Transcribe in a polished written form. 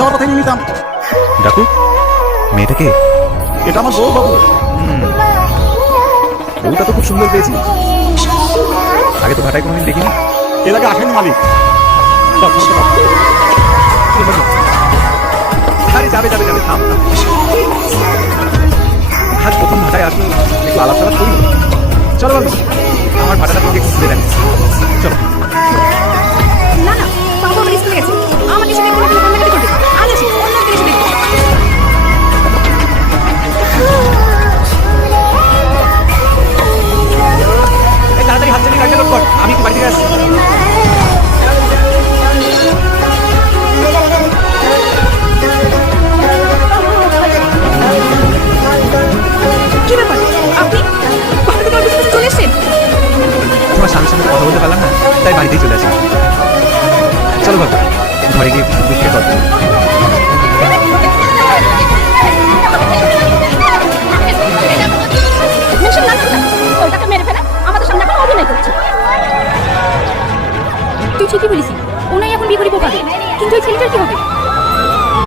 দেওয়ার কথাই নিয়ে নিতাম। ডাকু, মেয়েটাকে? এটা আমার বউ বাবু। বউটা তো খুব সুন্দর পেয়েছি, আগে তো ঘাটায় কোনোদিন দেখিনি। এর আগে আসেনি মালিক। আরে যাবে যাবে যাবে, থাম থাম। আজ প্রথম ভাটায় আসলো, একটু আলাপ সালাপ করি। চলো বাবু, আমার ভাটাটা তোকে একটু ঘুরে দেখ। চলো। না না, বাবু আমার স্কুলে গেছে, আমাকে এসে দেখবো না, তুমি কান্নাকাটি করবে। আজ আসি, অন্য একদিন এসে দেখবো। এই তাড়াতাড়ি হাত চালিয়ে গাড়িটা লোড কর, আমি একটু বাড়ি থেকে আসছি। কি ব্যাপার, আপনি বাবা তোমার পিছনে চলে এসেছেন? তোমার স্বামীর সঙ্গে কথা বলতে পারলাম না, তাই বাড়িতেই চলে আসি। চলো বাবু, ঘরে গিয়ে একটু দুধ খেয়ে কথা বলি। মেনশন না করতে, ওটাকে মেরে ফেলে আমাদের সামনে এখন অভিনয় করছে। তুই ঠিকই বলিস, ওনাই এখন বিয়ে করে পোকাবে, কিন্তু ওই ছেলেটার কি হবে?